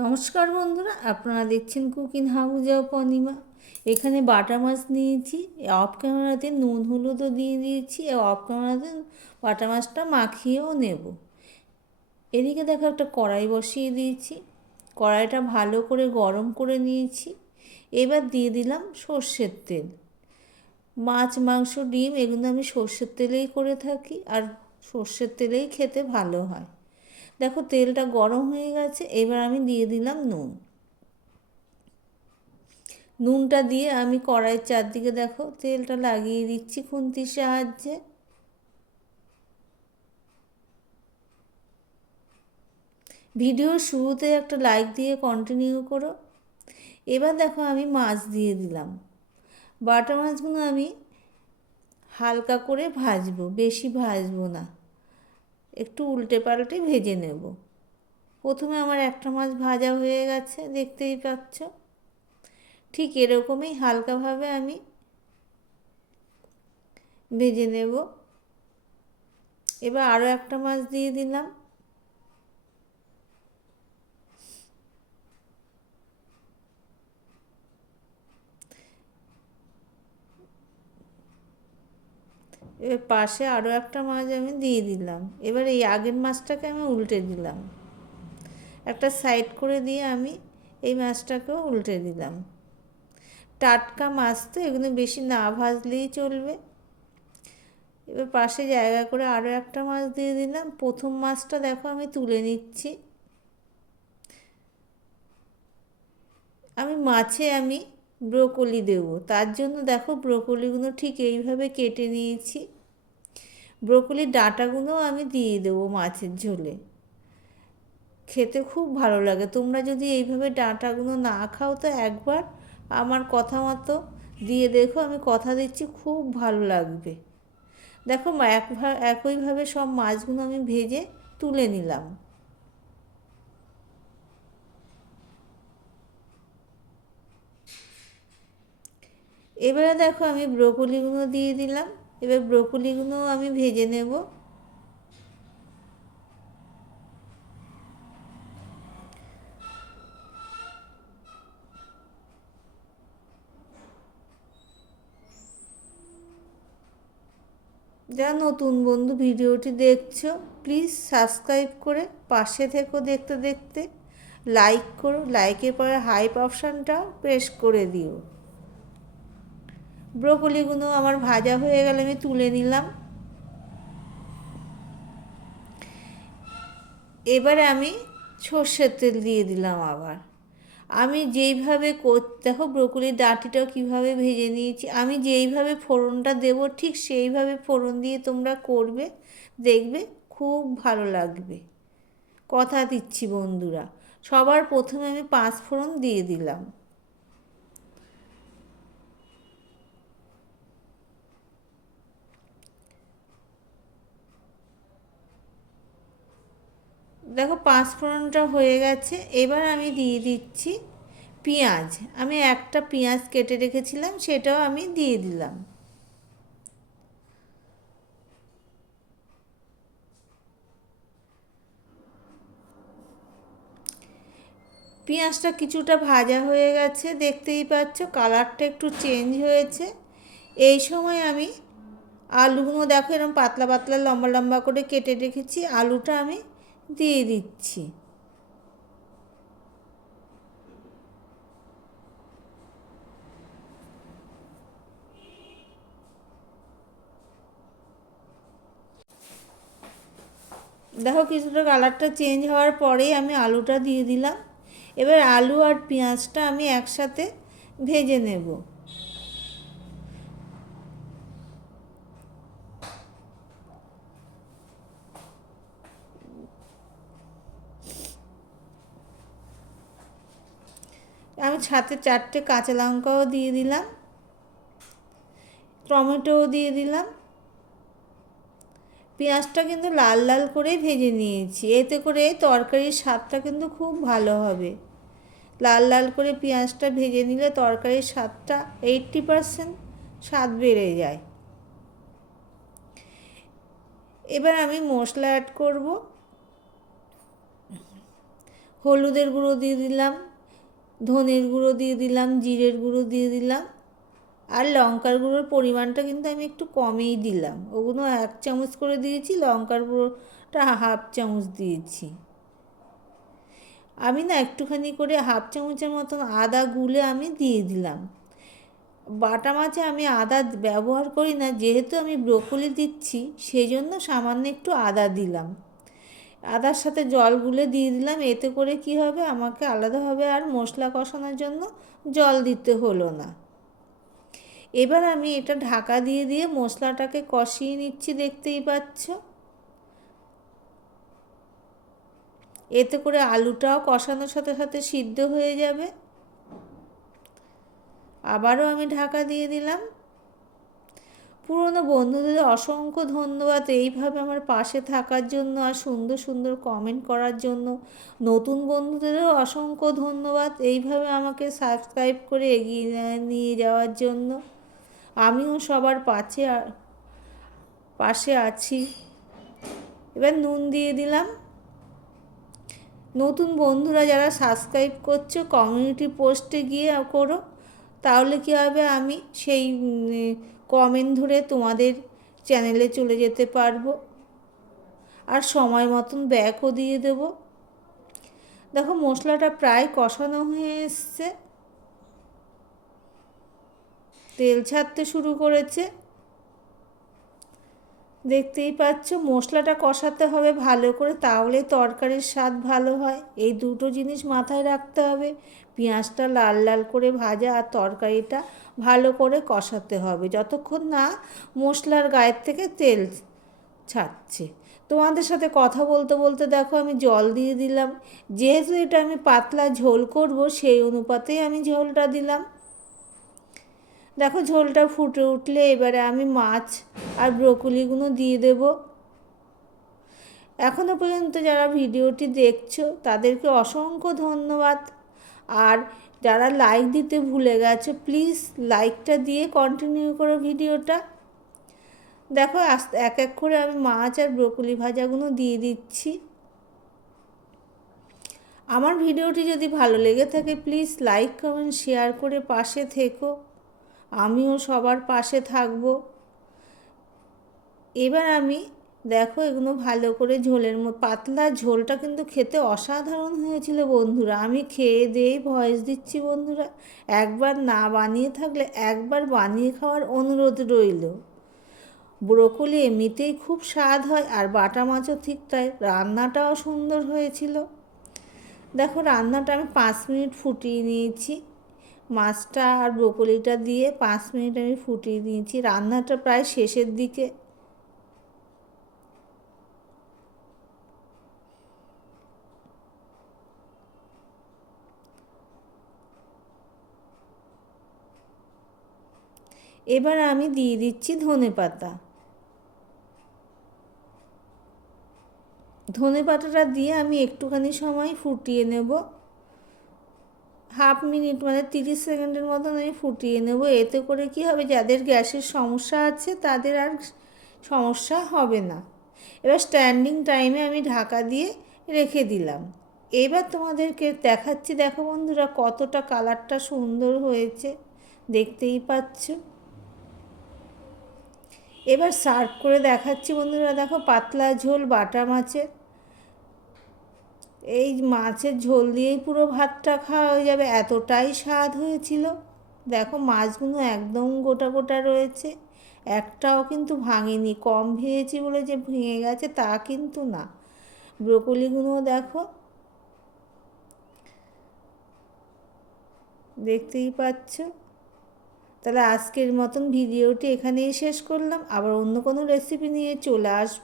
নমস্কার বন্ধুরা, আপনারা দেখছেন কুকিং হাউস অফ অনিমা। এখানে বাটা মাছ নিয়েছি। অফ ক্যামেরাতে নুন হলুদও দিয়ে দিয়েছি, অফ ক্যামেরাতে বাটা মাছটা মাখিয়েও নেব। এদিকে দেখো একটা কড়াই বসিয়ে দিয়েছি। কড়াইটা ভালো করে গরম করে নিয়েছি। এবার দিয়ে দিলাম সর্ষের তেল। মাছ, মাংস, ডিম এগুলো আমি সর্ষের তেলেই করে থাকি, আর সর্ষের তেলেই খেতে ভালো হয়। দেখো তেলটা গরম হয়ে গেছে। এবার আমি দিয়ে দিলাম নুন। নুনটা দিয়ে আমি কড়াইয়ের চারদিকে দেখো তেলটা লাগিয়ে দিচ্ছি খুন্তির সাহায্যে। ভিডিওর শুরুতে একটা লাইক দিয়ে কন্টিনিউ করো। এবার দেখো আমি মাছ দিয়ে দিলাম। বাটা মাছগুলো আমি হালকা করে ভাজবো, বেশি ভাজবো না, একটু উল্টে পাল্টে ভেজে নেব। প্রথমে আমার একটা মাছ ভাজা হয়ে গেছে, দেখতেই পাচ্ছ। ঠিক এরকমই হালকাভাবে আমি ভেজে নেব। এবার আরও একটা মাছ দিয়ে দিলাম। এবার পাশে আরও একটা মাছ আমি দিয়ে দিলাম। এবার এই আগের মাছটাকে আমি উল্টে দিলাম, একটা সাইড করে দিয়ে আমি এই মাছটাকেও উল্টে দিলাম। টাটকা মাছ তো, এগুলো বেশি না ভাজলেই চলবে। এবার পাশে জায়গা করে আরও একটা মাছ দিয়ে দিলাম। প্রথম মাছটা দেখো আমি তুলে নিচ্ছি। আমি ব্রোকলি দেব, তার জন্য দেখো ব্রোকলিগুলো ঠিক এইভাবে কেটে নিয়েছি। ব্রোকলির ডাঁটাগুলোও আমি দিয়ে দেবো মাছের ঝোলে। খেতে খুব ভালো লাগে। তোমরা যদি এইভাবে ডাঁটাগুলো না খাও তো একবার আমার কথা মতো দিয়ে দেখো, আমি কথা দিচ্ছি খুব ভালো লাগবে। দেখো একইভাবে সব মাছগুলো আমি ভেজে তুলে নিলাম। এবারে দেখো আমি ব্রোকলিগুলো দিয়ে দিলাম। এবার ব্রোকলিগুলো আমি ভেজে নেব। যারা নতুন বন্ধু ভিডিওটি দেখছো, প্লিজ সাবস্ক্রাইব করে পাশে থেকো দেখতে দেখতে। লাইক করো, লাইকের পরে হাইপ অপশানটাও প্রেস করে দিও। ব্রোকলিগুলো আমার ভাজা হয়ে গেলে আমি তুলে নিলাম। এবারে আমি সর্ষের তেল দিয়ে দিলাম আবার। আমি যেইভাবে দেখো ব্রোকলির ডাঁটিটাও কীভাবে ভেজে নিয়েছি। আমি যেইভাবে ফোড়নটা দেব ঠিক সেইভাবে ফোড়ন দিয়ে তোমরা করবে, দেখবে খুব ভালো লাগবে। কথা দিচ্ছি বন্ধুরা। সবার প্রথমে আমি 5 ফোড়ন দিয়ে দিলাম। দেখো 5 ফোড়নটা হয়ে গেছে। এবার আমি দিয়ে দিচ্ছি পেঁয়াজ। আমি একটা পেঁয়াজ কেটে রেখেছিলাম, সেটাও আমি দিয়ে দিলাম। পেঁয়াজটা কিছুটা ভাজা হয়ে গেছে, দেখতেই পাচ্ছ কালারটা একটু চেঞ্জ হয়েছে। এই সময় আমি আলুগুলো দেখো এরকম পাতলা পাতলা লম্বা লম্বা করে কেটে রেখেছি, আলুটা আমি দিয়ে দিচ্ছি। দেখো কিছুটা কালারটা চেঞ্জ হওয়ার পরেই আমি আলুটা দিয়ে দিলাম। এবার আলু আর পেঁয়াজটা আমি একসাথে ভেজে নেব। আমি সাথে 4টে কাঁচা লঙ্কাও দিয়ে দিলাম, টমেটোও দিয়ে দিলাম। পেঁয়াজটা কিন্তু লাল লাল করেই ভেজে নিয়েছি, এতে করে তরকারির স্বাদটা কিন্তু খুব ভালো হবে। লাল লাল করে পেঁয়াজটা ভেজে নিলে তরকারির স্বাদটা 80% স্বাদ বেড়ে যায়। এবার আমি মশলা অ্যাড করব। হলুদের গুঁড়ো দিয়ে দিলাম, ধনের গুঁড়ো দিয়ে দিলাম, জিরের গুঁড়ো দিয়ে দিলাম, আর লঙ্কার গুঁড়োর পরিমাণটা কিন্তু আমি একটু কমেই দিলাম। ওগুলো 1 চামচ করে দিয়েছি, লঙ্কার গুঁড়োটা 1/2 চামচ দিয়েছি। আমি না একটুখানি করে 1/2 চামচের মতন আদা গুলে আমি দিয়ে দিলাম। বাটা মাছে আমি আদা ব্যবহার করি না, যেহেতু আমি ব্রোকলি দিচ্ছি সেই জন্য সামান্য একটু আদা দিলাম। আদার সাথে জল গুলে দিয়ে দিলাম। এতে করে কি হবে, আমাকে আলাদাভাবে আর মশলা কষানোর জন্য জল দিতে হলো না। এবার আমি এটা ঢাকা দিয়ে দিয়ে মশলাটাকে কষিয়ে নিচ্ছি, দেখতেই পাচ্ছ। এতে করে আলুটাও কষানোর সাথে সাথে সিদ্ধ হয়ে যাবে। আবারও আমি ঢাকা দিয়ে দিলাম। পুরনো বন্ধুদের অসংখ্য ধন্যবাদ এইভাবে আমার পাশে থাকার জন্য আর সুন্দর সুন্দর কমেন্ট করার জন্য। নতুন বন্ধুদেরও অসংখ্য ধন্যবাদ এইভাবে আমাকে সাবস্ক্রাইব করে এগিয়ে নিয়ে যাওয়ার জন্য। আমিও সবার পাশে আছি। এবার নুন দিয়ে দিলাম। নতুন বন্ধুরা যারা সাবস্ক্রাইব করছো, কমিউনিটি পোস্টে গিয়ে করো, তাহলে কী হবে, আমি সেই কমেন্ট ধরে তোমাদের চ্যানেলে চলে যেতে পারবো আর সময় মতন ব্যাকও দিয়ে দেব। দেখো মশলাটা প্রায় কষানো হয়ে এসছে, তেল ছাড়তে শুরু করেছে, দেখতেই পাচ্ছ। মশলাটা কষাতে হবে ভালো করে, তাহলে তরকারির স্বাদ ভালো হয়। এই দুটো জিনিস মাথায় রাখতে হবে। পেঁয়াজটা লাল লাল করে ভাজা আর তরকারিটা ভালো করে কষাতে হবে যতক্ষণ না মশলার গায়ের থেকে তেল ছাড়ছে। তোমাদের সাথে কথা বলতে বলতে দেখো আমি জল দিয়ে দিলাম। যেহেতু এটা আমি পাতলা ঝোল করব, সেই অনুপাতেই আমি ঝোলটা দিলাম। দেখো ঝোলটা ফুটে উঠলে এবারে আমি মাছ আর ব্রোকলিগুলো দিয়ে দেব। এখনও পর্যন্ত যারা ভিডিওটি দেখছো তাদেরকে অসংখ্য ধন্যবাদ। আর যারা লাইক দিতে ভুলে গেছো, প্লিজ লাইকটা দিয়ে কন্টিনিউ করো ভিডিওটা। দেখো এক এক করে আমি মাছ আর ব্রোকলি ভাজাগুলো দিয়ে দিচ্ছি। আমার ভিডিওটি যদি ভালো লেগে থাকে প্লিজ লাইক কমেন্ট শেয়ার করে পাশে থেকো। আমিও সবার পাশে থাকবো। এবার আমি দেখো এগুলো ভালো করে ঝোলের পাতলা ঝোলটা কিন্তু খেতে অসাধারণ হয়েছিল বন্ধুরা। আমি খেয়ে দিয়েই ভয়েস দিচ্ছি বন্ধুরা। একবার না বানিয়ে থাকলে একবার বানিয়ে খাওয়ার অনুরোধ রইল। ব্রোকলি এমনিতেই খুব স্বাদ হয়, আর বাটা মাছও ঠিক তাই। রান্নাটাও সুন্দর হয়েছিল। দেখো রান্নাটা আমি 5 মিনিট ফুটিয়ে নিয়েছি। মাছটা আর ব্রোকলিটা দিয়ে 5 মিনিট আমি ফুটিয়ে নিয়েছি। রান্নাটা প্রায় শেষের দিকে। এবার আমি দিয়ে দিচ্ছি ধনেপাতা। ধনেপাতাটা দিয়ে আমি একটুখানি সময় ফুটিয়ে নেব। 1/2 মিনিট মানে 30 সেকেন্ডের মতন আমি ফুটিয়ে নেব। এতে করে কি হবে, যাদের গ্যাসের সমস্যা আছে তাদের আর সমস্যা হবে না। এবার স্ট্যান্ডিং টাইমে আমি ঢাকা দিয়ে রেখে দিলাম। এবার তোমাদেরকে দেখাচ্ছি, দেখো বন্ধুরা কতটা কালারটা সুন্দর হয়েছে, দেখতেই পাচ্ছ। এবার সার্ভ করে দেখাচ্ছি বন্ধুরা। দেখো পাতলা ঝোল বাটা মাছের। এই মাছের ঝোল দিয়েই পুরো ভাতটা খাওয়া হয়ে যাবে, এতটাই স্বাদ হয়েছিল। দেখো মাছগুলো একদম গোটা গোটা রয়েছে, একটাও কিন্তু ভাঙেনি। কম ভেজেছি বলে যে ভেঙে গেছে তা কিন্তু না। ব্রোকলিগুলোও দেখো, দেখতেই পাচ্ছ। তাহলে আজকের মতন ভিডিওটি এখানেই শেষ করলাম। আবার অন্য কোনো রেসিপি নিয়ে চলে আসবো।